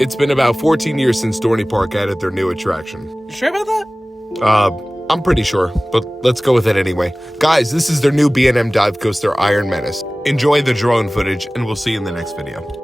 It's been about 14 years since Dorney Park added their new attraction. You sure about that? I'm pretty sure, but let's go with it anyway. Guys, this is their new B&M dive coaster, Iron Menace. Enjoy the drone footage, and we'll see you in the next video.